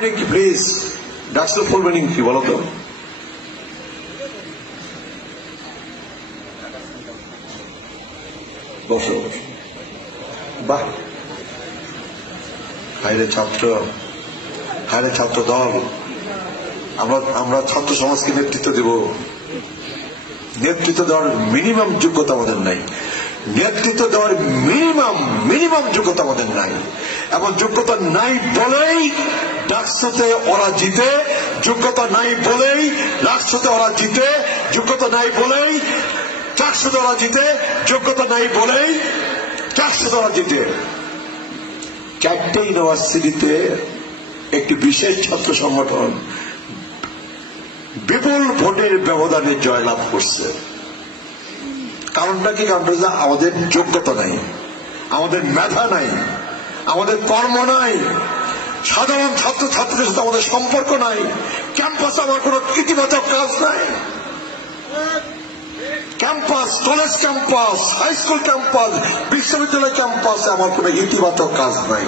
Please ডাকসুর full meaning কি বলো তো? বসো বাহ, হায়রে ছাত্র, হায়রে ছাত্র দল, আমরা ছাত্র সমাজকে নেতৃত্ব দেব। নেতৃত্ব দেওয়ার মিনিমাম যোগ্যতা আমাদের নাই, নেতৃত্ব দেওয়ার মিনিমাম যোগ্যতা আমাদের নাই, এবং যোগ্যতা নাই বলেই ডাকসুতে ওরা জিতে, যোগ্যতা নাই বলেই রাষ্ট্রতে ওরা জিতে, যোগ্যতা নাই বলেই চাকসুতে ওরা জিতে, যোগ্যতা নাই বলেই চাকসুতে ওরা জিতে। চারটে ইউনিভার্সিটিতে একটি বিশেষ ছাত্র সংগঠন বিপুল ভোটের ব্যবধানে জয়লাভ করছে। কারণটা কি? কারণটা যে আমাদের যোগ্যতা নাই, আমাদের মেধা নাই, আমাদের কর্ম নাই, সাধারণ ছাত্র ছাত্রীদের সাথে আমাদের সম্পর্ক নাই, ক্যাম্পাসে আমার কোন ইতিবাচক কাজ নাই। Campus, college campus, high school campus, বিশ্ববিদ্যালয় ক্যাম্পাসে আমার কোন ইতিবাচক কাজ নাই।